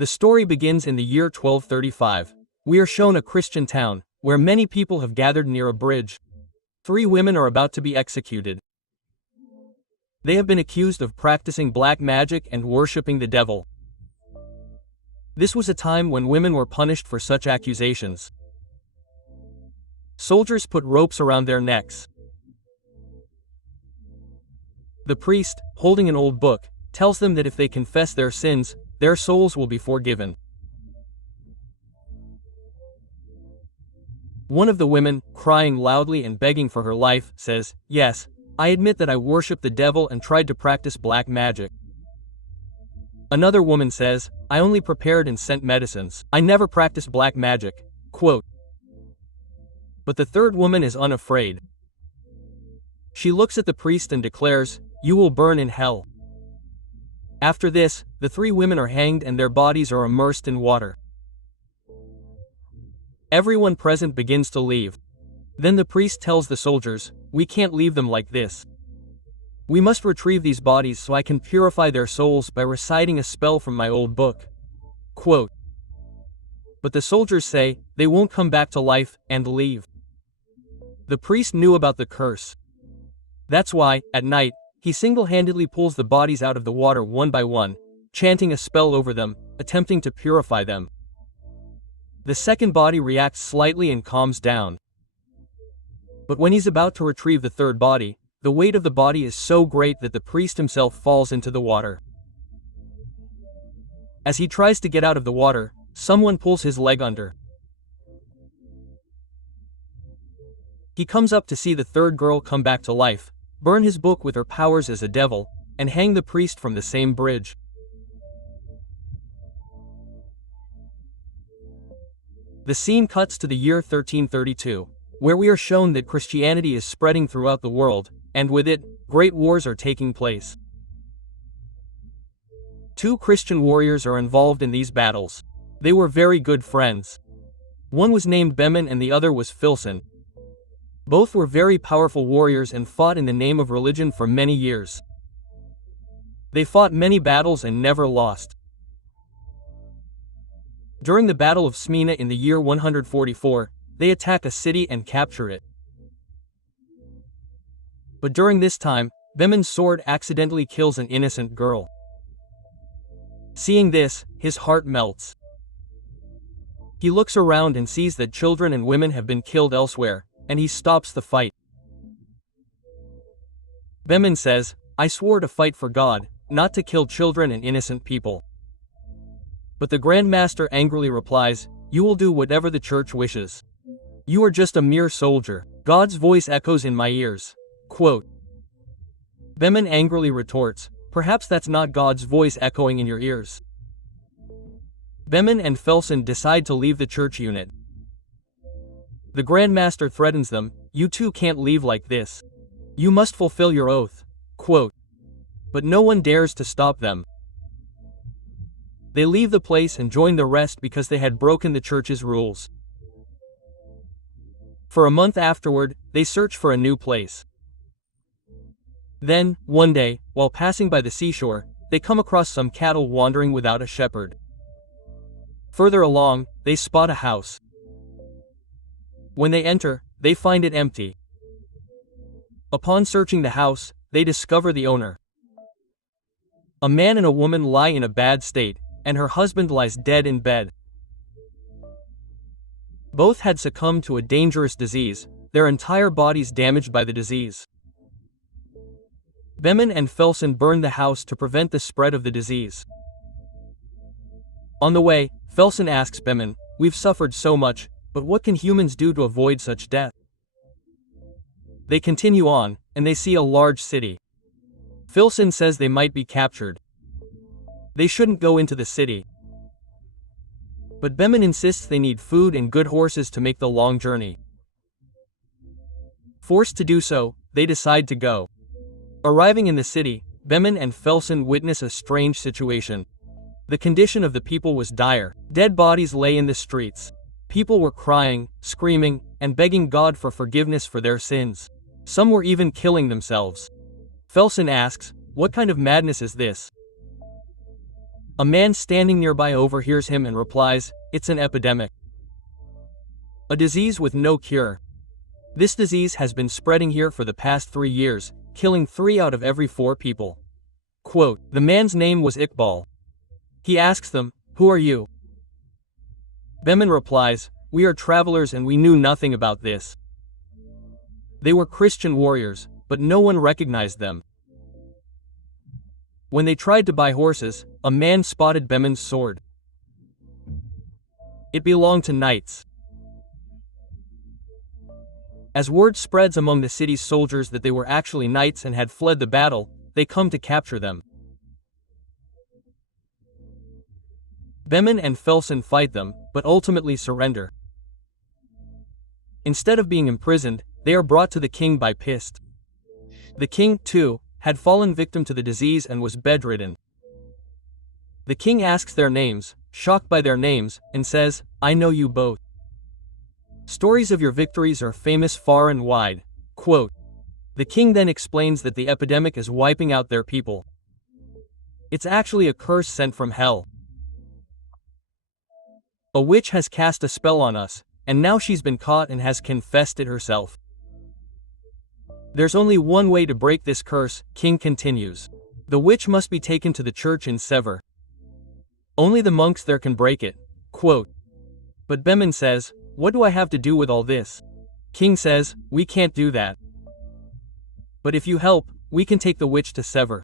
The story begins in the year 1235. We are shown a Christian town, where many people have gathered near a bridge. 3 women are about to be executed. They have been accused of practicing black magic and worshipping the devil. This was a time when women were punished for such accusations. Soldiers put ropes around their necks. The priest, holding an old book, tells them that if they confess their sins, their souls will be forgiven. One of the women, crying loudly and begging for her life, says, "Yes, I admit that I worship the devil and tried to practice black magic." Another woman says, "I only prepared and sent medicines. I never practiced black magic." Quote. But the third woman is unafraid. She looks at the priest and declares, "You will burn in hell." After this, the 3 women are hanged and their bodies are immersed in water. Everyone present begins to leave. Then the priest tells the soldiers, "We can't leave them like this. We must retrieve these bodies so I can purify their souls by reciting a spell from my old book." Quote. But the soldiers say, they won't come back to life, and leave. The priest knew about the curse. That's why, at night, he single-handedly pulls the bodies out of the water one by one, chanting a spell over them, attempting to purify them. The second body reacts slightly and calms down. But when he's about to retrieve the third body, the weight of the body is so great that the priest himself falls into the water. As he tries to get out of the water, someone pulls his leg under. He comes up to see the third girl come back to life, burn his book with her powers as a devil, and hang the priest from the same bridge. The scene cuts to the year 1332, where we are shown that Christianity is spreading throughout the world, and with it, great wars are taking place. 2 Christian warriors are involved in these battles. They were very good friends. One was named Bemin and the other was Filson. Both were very powerful warriors and fought in the name of religion for many years. They fought many battles and never lost. During the Battle of Smyrna in the year 144, they attack a city and capture it. But during this time, Bemin's sword accidentally kills an innocent girl. Seeing this, his heart melts. He looks around and sees that children and women have been killed elsewhere, and he stops the fight. Bemin says, "I swore to fight for God, not to kill children and innocent people." But the Grand Master angrily replies, "You will do whatever the church wishes. You are just a mere soldier." God's voice echoes in my ears. Quote. Bemin angrily retorts, "Perhaps that's not God's voice echoing in your ears." Bemin and Felson decide to leave the church unit. The Grand Master threatens them, "You two can't leave like this. You must fulfill your oath." Quote. But no one dares to stop them. They leave the place and join the rest because they had broken the church's rules. For a month afterward, they search for a new place. Then, one day, while passing by the seashore, they come across some cattle wandering without a shepherd. Further along, they spot a house. When they enter, they find it empty. Upon searching the house, they discover the owner. A man and a woman lie in a bad state, and her husband lies dead in bed. Both had succumbed to a dangerous disease, their entire bodies damaged by the disease. Bemin and Felson burned the house to prevent the spread of the disease. On the way, Felson asks Bemin, "We've suffered so much, but what can humans do to avoid such death?" They continue on, and they see a large city. Filson says they might be captured. They shouldn't go into the city. But Bemin insists they need food and good horses to make the long journey. Forced to do so, they decide to go. Arriving in the city, Bemin and Felson witness a strange situation. The condition of the people was dire. Dead bodies lay in the streets. People were crying, screaming, and begging God for forgiveness for their sins. Some were even killing themselves. Felson asks, "What kind of madness is this?" A man standing nearby overhears him and replies, "It's an epidemic. A disease with no cure. This disease has been spreading here for the past 3 years, killing 3 out of every 4 people." Quote, the man's name was Iqbal. He asks them, "Who are you?" Bemin replies, "We are travelers and we knew nothing about this." They were Christian warriors, but no one recognized them. When they tried to buy horses, a man spotted Bemin's sword. It belonged to knights. As word spreads among the city's soldiers that they were actually knights and had fled the battle, they come to capture them. Bemin and Felson fight them, but ultimately surrender. Instead of being imprisoned, they are brought to the king by Pist. The king, too, had fallen victim to the disease and was bedridden. The king asks their names, shocked by their names, and says, "I know you both. Stories of your victories are famous far and wide." Quote, the king then explains that the epidemic is wiping out their people. It's actually a curse sent from hell. A witch has cast a spell on us, and now she's been caught and has confessed it herself. There's only one way to break this curse, king continues. The witch must be taken to the church in Sevres. Only the monks there can break it. Quote, but Bemin says, "What do I have to do with all this?" King says, "We can't do that. But if you help, we can take the witch to Sevres.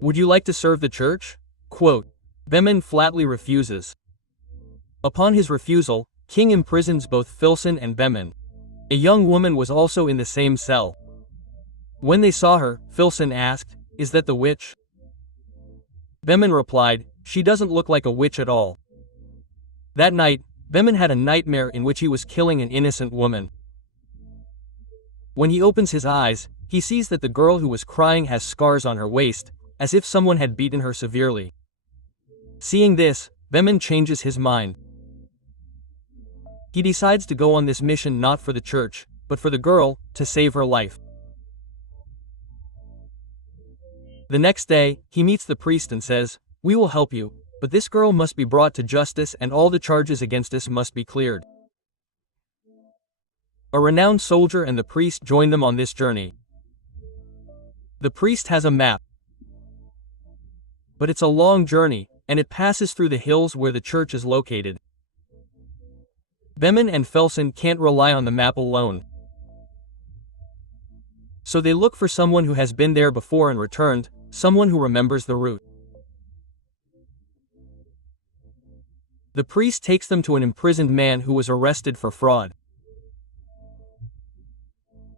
Would you like to serve the church?" Quote, Bemin flatly refuses. Upon his refusal, King imprisons both Filson and Bemin. A young woman was also in the same cell. When they saw her, Filson asked, "Is that the witch?" Bemin replied, "She doesn't look like a witch at all." That night, Bemin had a nightmare in which he was killing an innocent woman. When he opens his eyes, he sees that the girl who was crying has scars on her waist, as if someone had beaten her severely. Seeing this, Bemin changes his mind. He decides to go on this mission not for the church, but for the girl, to save her life. The next day, he meets the priest and says, "We will help you, but this girl must be brought to justice and all the charges against us must be cleared." A renowned soldier and the priest join them on this journey. The priest has a map. But it's a long journey, and it passes through the hills where the church is located. Bemin and Felson can't rely on the map alone. So they look for someone who has been there before and returned, someone who remembers the route. The priest takes them to an imprisoned man who was arrested for fraud.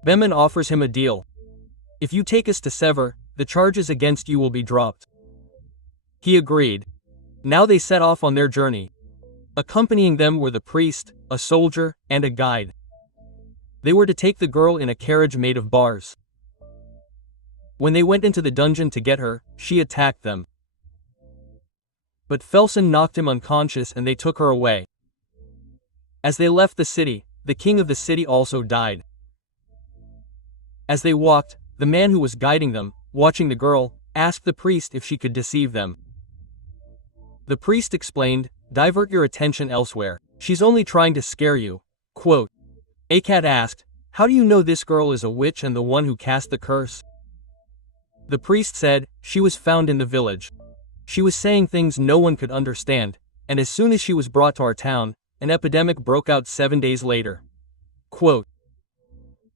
Bemin offers him a deal. "If you take us to Sevres, the charges against you will be dropped." He agreed. Now they set off on their journey. Accompanying them were the priest, a soldier, and a guide. They were to take the girl in a carriage made of bars. When they went into the dungeon to get her, she attacked them. But Felson knocked him unconscious and they took her away. As they left the city, the king of the city also died. As they walked, the man who was guiding them, watching the girl, asked the priest if she could deceive them. The priest explained, "Divert your attention elsewhere. She's only trying to scare you." Quote, Akat asked, "How do you know this girl is a witch and the one who cast the curse?" The priest said, "She was found in the village. She was saying things no one could understand, and as soon as she was brought to our town, an epidemic broke out 7 days later." Quote,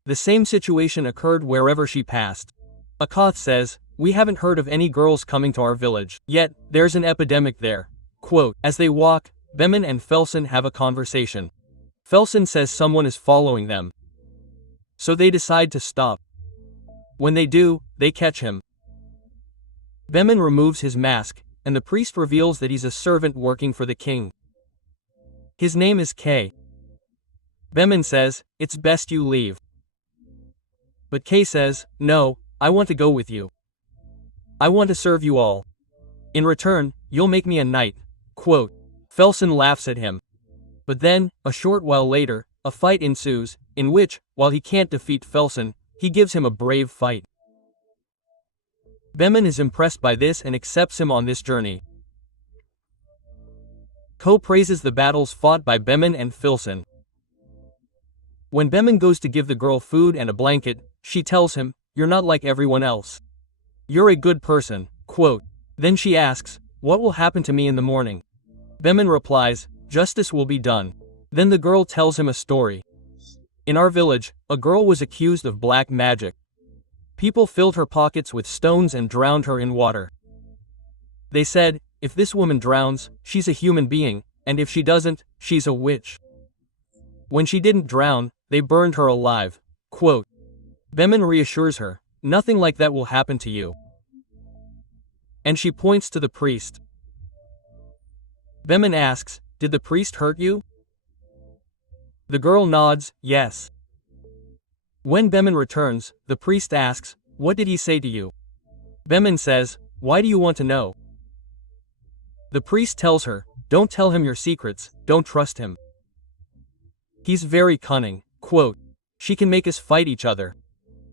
the same situation occurred wherever she passed. Akath says, "We haven't heard of any girls coming to our village, yet there's an epidemic there." Quote, as they walk, Bemin and Felson have a conversation. Felson says someone is following them. So they decide to stop. When they do, they catch him. Bemin removes his mask, and the priest reveals that he's a servant working for the king. His name is Kay. Bemin says, "It's best you leave." But Kay says, "No, I want to go with you. I want to serve you all. In return, you'll make me a knight." Quote, Felson laughs at him. But then, a short while later, a fight ensues, in which, while he can't defeat Felson, he gives him a brave fight. Bemin is impressed by this and accepts him on this journey. Ko praises the battles fought by Bemin and Filson. When Bemin goes to give the girl food and a blanket, she tells him, "You're not like everyone else. You're a good person." Quote. Then she asks, "What will happen to me in the morning?" Bemin replies, "Justice will be done." Then the girl tells him a story. In our village, a girl was accused of black magic. People filled her pockets with stones and drowned her in water. They said, if this woman drowns, she's a human being, and if she doesn't, she's a witch. When she didn't drown, they burned her alive. Quote. Bemin reassures her, "Nothing like that will happen to you." And she points to the priest. Bemin asks, "Did the priest hurt you?" The girl nods, "Yes." When Bemin returns, the priest asks, "What did he say to you?" Bemin says, "Why do you want to know?" The priest tells her, "Don't tell him your secrets, don't trust him. He's very cunning." Quote. She can make us fight each other.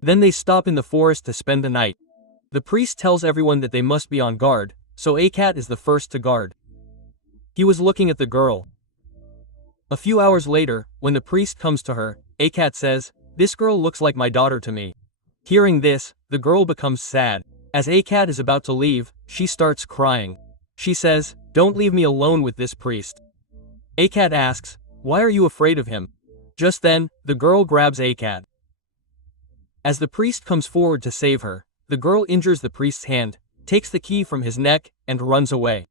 Then they stop in the forest to spend the night. The priest tells everyone that they must be on guard, so Akat is the first to guard. He was looking at the girl. A few hours later, when the priest comes to her, Akat says, "This girl looks like my daughter to me." Hearing this, the girl becomes sad. As Akat is about to leave, she starts crying. She says, "Don't leave me alone with this priest." Akat asks, "Why are you afraid of him?" Just then, the girl grabs Akat. As the priest comes forward to save her, the girl injures the priest's hand, takes the key from his neck, and runs away.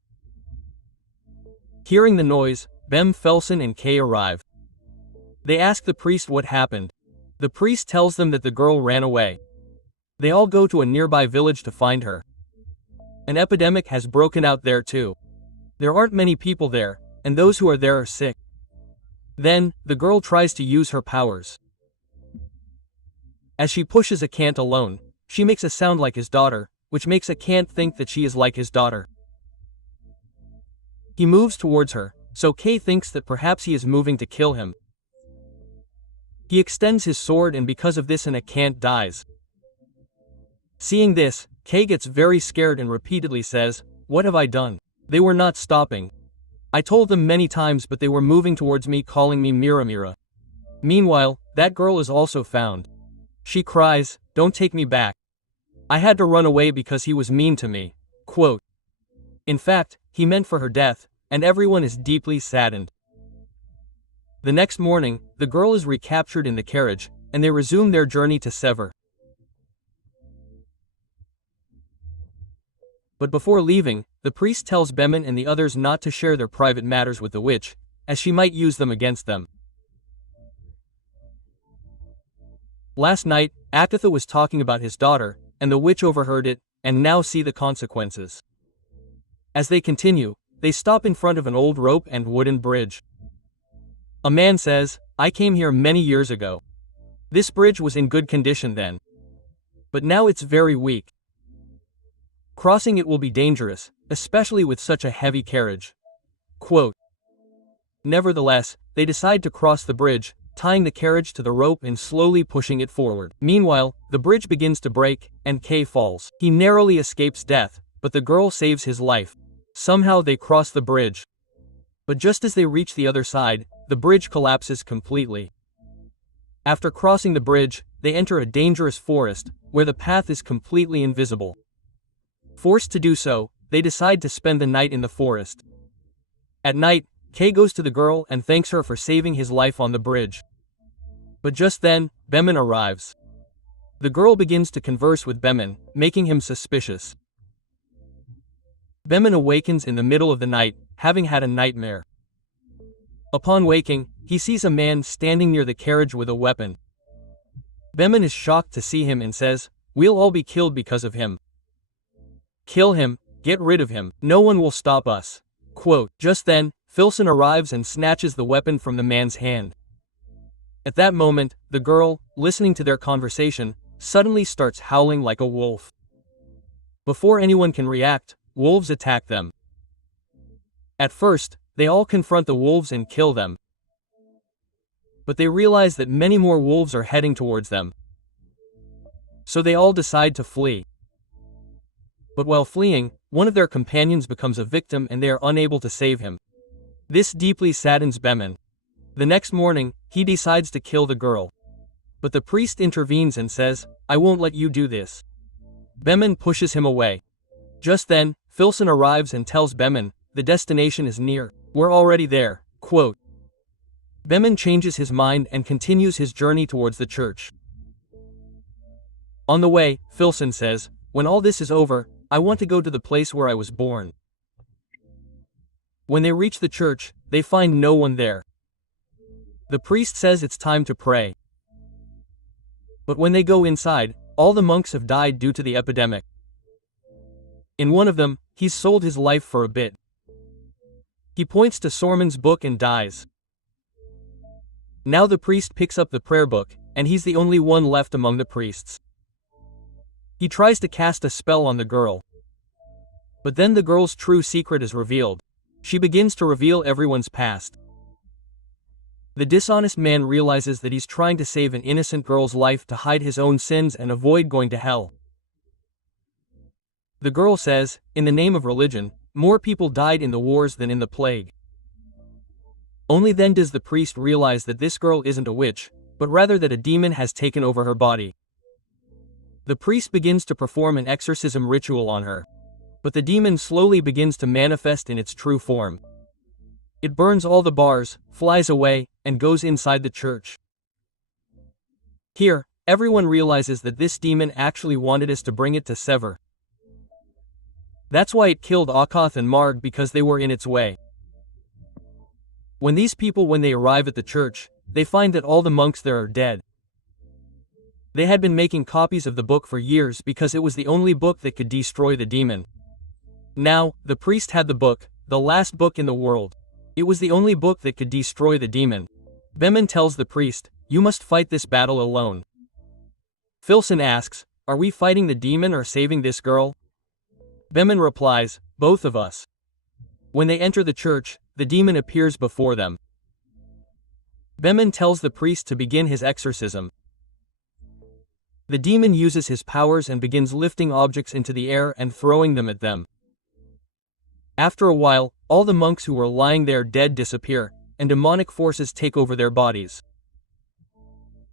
Hearing the noise, Bem, Felson and Kay arrive. They ask the priest what happened. The priest tells them that the girl ran away. They all go to a nearby village to find her. An epidemic has broken out there too. There aren't many people there, and those who are there are sick. Then, the girl tries to use her powers. As she pushes Akant alone, she makes a sound like his daughter, which makes Akant think that she is like his daughter. He moves towards her, so Kay thinks that perhaps he is moving to kill him. He extends his sword and because of this Akant dies. Seeing this, Kay gets very scared and repeatedly says, "What have I done? They were not stopping. I told them many times but they were moving towards me calling me Miramira." Meanwhile, that girl is also found. She cries, "Don't take me back. I had to run away because he was mean to me." Quote. In fact, he meant for her death, and everyone is deeply saddened. The next morning, the girl is recaptured in the carriage, and they resume their journey to Sever. But before leaving, the priest tells Bemin and the others not to share their private matters with the witch, as she might use them against them. Last night, Akatha was talking about his daughter, and the witch overheard it, and now see the consequences. As they continue, they stop in front of an old rope and wooden bridge. A man says, "I came here many years ago. This bridge was in good condition then. But now it's very weak. Crossing it will be dangerous, especially with such a heavy carriage." Quote. Nevertheless, they decide to cross the bridge, tying the carriage to the rope and slowly pushing it forward. Meanwhile, the bridge begins to break, and Kay falls. He narrowly escapes death, but the girl saves his life. Somehow they cross the bridge. But just as they reach the other side, the bridge collapses completely. After crossing the bridge, they enter a dangerous forest, where the path is completely invisible. Forced to do so, they decide to spend the night in the forest. At night, Kay goes to the girl and thanks her for saving his life on the bridge. But just then, Bemin arrives. The girl begins to converse with Bemin, making him suspicious. Bemin awakens in the middle of the night, having had a nightmare. Upon waking, he sees a man standing near the carriage with a weapon. Bemin is shocked to see him and says, "We'll all be killed because of him. Kill him, get rid of him, no one will stop us." Quote. Just then, Filson arrives and snatches the weapon from the man's hand. At that moment, the girl, listening to their conversation, suddenly starts howling like a wolf. Before anyone can react, wolves attack them. At first, they all confront the wolves and kill them. But they realize that many more wolves are heading towards them. So they all decide to flee. But while fleeing, one of their companions becomes a victim and they are unable to save him. This deeply saddens Bemin. The next morning, he decides to kill the girl. But the priest intervenes and says, "I won't let you do this." Bemin pushes him away. Just then, Filson arrives and tells Bemin, "The destination is near. We're already there." Quote. Bemin changes his mind and continues his journey towards the church. On the way, Filson says, "When all this is over, I want to go to the place where I was born." When they reach the church, they find no one there. The priest says it's time to pray. But when they go inside, all the monks have died due to the epidemic. In one of them, he's sold his life for a bit. He points to Sorman's book and dies. Now the priest picks up the prayer book, and he's the only one left among the priests. He tries to cast a spell on the girl. But then the girl's true secret is revealed. She begins to reveal everyone's past. The dishonest man realizes that he's trying to save an innocent girl's life to hide his own sins and avoid going to hell. The girl says, "In the name of religion, more people died in the wars than in the plague." Only then does the priest realize that this girl isn't a witch, but rather that a demon has taken over her body. The priest begins to perform an exorcism ritual on her. But the demon slowly begins to manifest in its true form. It burns all the bars, flies away, and goes inside the church. Here, everyone realizes that this demon actually wanted us to bring it to Sever. That's why it killed Akath and Marg, because they were in its way. When they arrive at the church, they find that all the monks there are dead. They had been making copies of the book for years because it was the only book that could destroy the demon. Now, the priest had the book, the last book in the world. It was the only book that could destroy the demon. Bemin tells the priest, "You must fight this battle alone." Filson asks, "Are we fighting the demon or saving this girl?" Bemin replies, "Both of us." When they enter the church, the demon appears before them. Bemin tells the priest to begin his exorcism. The demon uses his powers and begins lifting objects into the air and throwing them at them. After a while, all the monks who were lying there dead disappear, and demonic forces take over their bodies.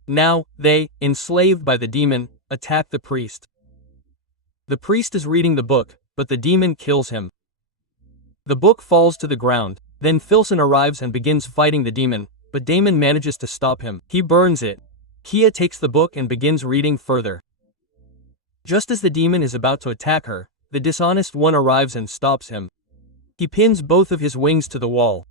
Now, they, enslaved by the demon, attack the priest. The priest is reading the book, but the demon kills him. The book falls to the ground. Then Filson arrives and begins fighting the demon, but Damon manages to stop him. He burns it. Kia takes the book and begins reading further. Just as the demon is about to attack her, the dishonest one arrives and stops him. He pins both of his wings to the wall.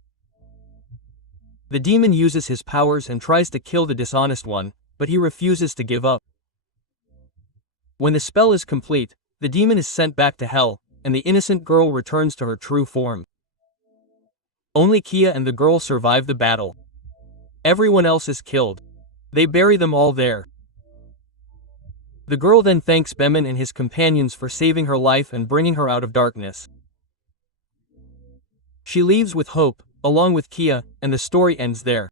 The demon uses his powers and tries to kill the dishonest one, but he refuses to give up. When the spell is complete, the demon is sent back to hell, and the innocent girl returns to her true form. Only Kia and the girl survive the battle. Everyone else is killed. They bury them all there. The girl then thanks Bemin and his companions for saving her life and bringing her out of darkness. She leaves with hope, along with Kia, and the story ends there.